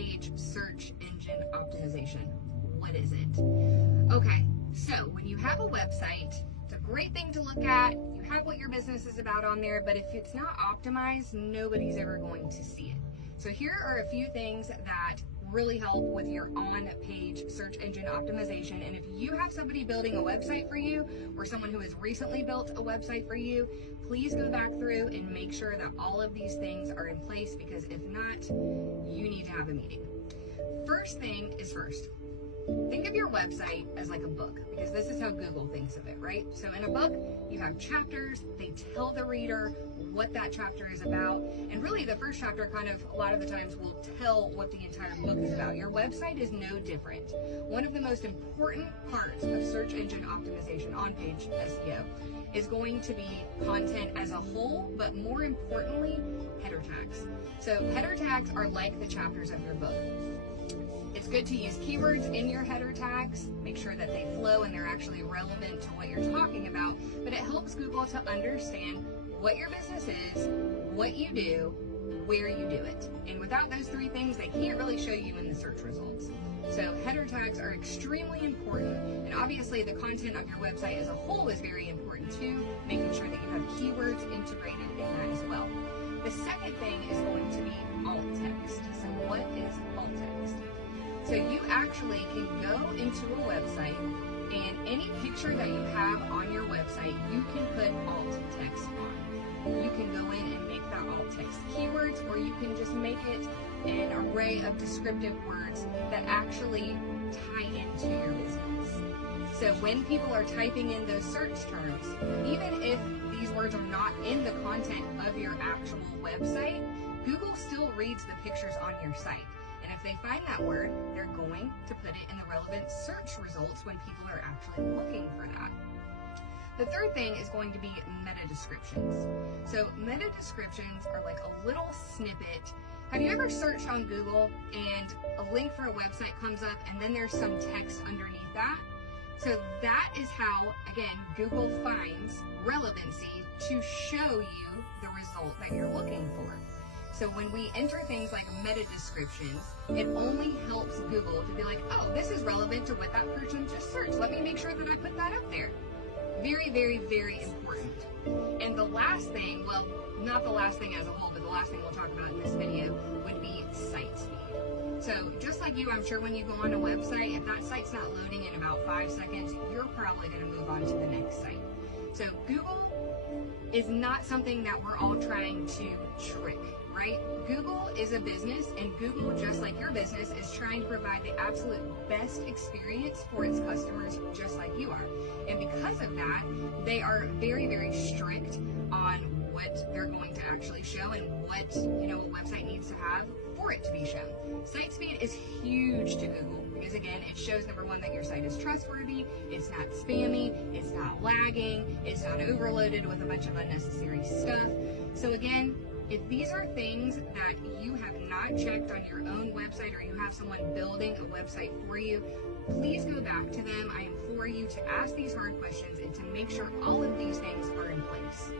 on-page search engine optimization. What is it? Okay, so when you have a website, it's a great thing to look at. You have what your business is about on there, but if it's not optimized, nobody's ever going to see it. So here are a few things that really help with your on-page search engine optimization. And if you have somebody building a website for you, or someone who has recently built a website for you, please go back through and make sure that all of these things are in place, because if not, you need to have a meeting. First thing is first. Think of your website as like a book, because this is how Google thinks of it, right? So in a book, you have chapters. They tell the reader what that chapter is about. And really the first chapter kind of a lot of the times will tell what the entire book is about. Your website is no different. One of the most important parts of search engine optimization, on-page SEO, is going to be content as a whole, but more importantly, header tags. So header tags are like the chapters of your book. It's good to use keywords in your header tags, make sure that they flow and they're actually relevant to what you're talking about, but it helps Google to understand what your business is, what you do, where you do it. And without those three things, they can't really show you in the search results. So header tags are extremely important, and obviously the content of your website as a whole is very important too, making sure that you have keywords integrated in that as well. The second thing is going to be alt text. So what is alt text? So you actually can go into a website, and any picture that you have on your website, you can put alt text on. You can go in and make that alt text keywords, or you can just make it an array of descriptive words that actually tie into your business. So when people are typing in those search terms, even if these words are not in the content of your actual website, Google still reads the pictures on your site. And if they find that word, they're going to put it in the relevant search results when people are actually looking for that. The third thing is going to be meta descriptions. So meta descriptions are like a little snippet. Have you ever searched on Google and a link for a website comes up and then there's some text underneath that? So that is how, again, Google finds relevancy to show you the result that you're looking for. So when we enter things like meta descriptions, it only helps Google to be like, oh, this is relevant to what that person just searched. Let me make sure that I put that up there. Very, very, very important. And the last thing, well, not the last thing as a whole, but the last thing we'll talk about in this video would be site speed. So just like you, I'm sure when you go on a website, if that site's not loading in about 5 seconds, you're probably going to move on to the next site. So Google is not something that we're all trying to trick, right? Google is a business, and Google, just like your business, is trying to provide the absolute best experience for its customers, just like you are. And because of that, they are very, very strict on what they're going to actually show and what, a website needs to have for it to be shown. Site speed is huge to Google because, again, it shows, number one, that your site is trustworthy, it's not spammy, it's not lagging, it's not overloaded with a bunch of unnecessary stuff. So again, if these are things that you have not checked on your own website, or you have someone building a website for you, please go back to them. I implore you to ask these hard questions and to make sure all of these things are in place.